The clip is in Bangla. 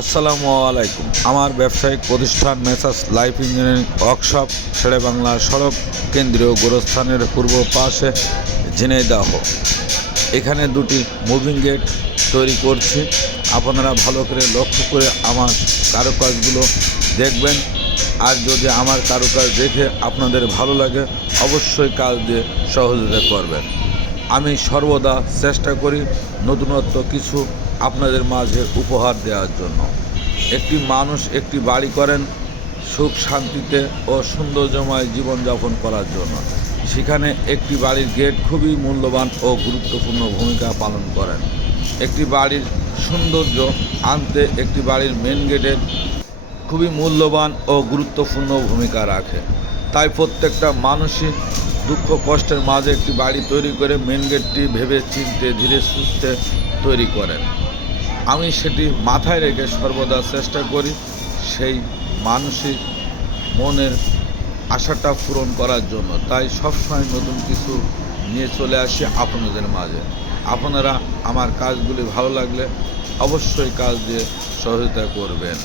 আসসালামু আলাইকুম। আমার ব্যবসায়িক প্রতিষ্ঠান Messrs life engineering workshop Sher-e-Bangla সড়ক কেন্দ্রীয় গোরস্থানের পূর্ব পাশে ঝিনাইদহ। এখানে দুটি মুভিং গেট তৈরি করছি। আপনারা ভালো করে লক্ষ্য করে আমার কারুকাজগুলো দেখবেন। আর যদি আমার কারুকাজ দেখে আপনাদের ভালো লাগে অবশ্যই কাজ দিয়ে সহযোগিতা করবেন। আমি সর্বদা চেষ্টা করি নতুনত্ব কিছু আপনাদের মাঝে উপহার দেওয়ার জন্য। একটি মানুষ একটি বাড়ি করেন সুখ শান্তিতে ও সৌন্দর্যময় জীবনযাপন করার জন্য। সেখানে একটি বাড়ির গেট খুবই মূল্যবান ও গুরুত্বপূর্ণ ভূমিকা পালন করেন। একটি বাড়ির সৌন্দর্য আনতে একটি বাড়ির মেন গেটের খুবই মূল্যবান ও গুরুত্বপূর্ণ ভূমিকা রাখে। তাই প্রত্যেকটা মানুষই দুঃখ কষ্টের মাঝে একটি বাড়ি তৈরি করে মেন গেটটি ভেবে চিনতে ধীরে সুস্থে তৈরি করেন। আমি সেটি মাথায় রেখে সর্বদা চেষ্টা করি সেই মানসিক মনের আশাটা পূরণ করার জন্য। তাই সবসময় নতুন কিছু নিয়ে চলে আসি আপনাদের মাঝে। আপনারা আমার কাজগুলি ভালো লাগলে অবশ্যই কাজ দিয়ে সহযোগিতা করবেন।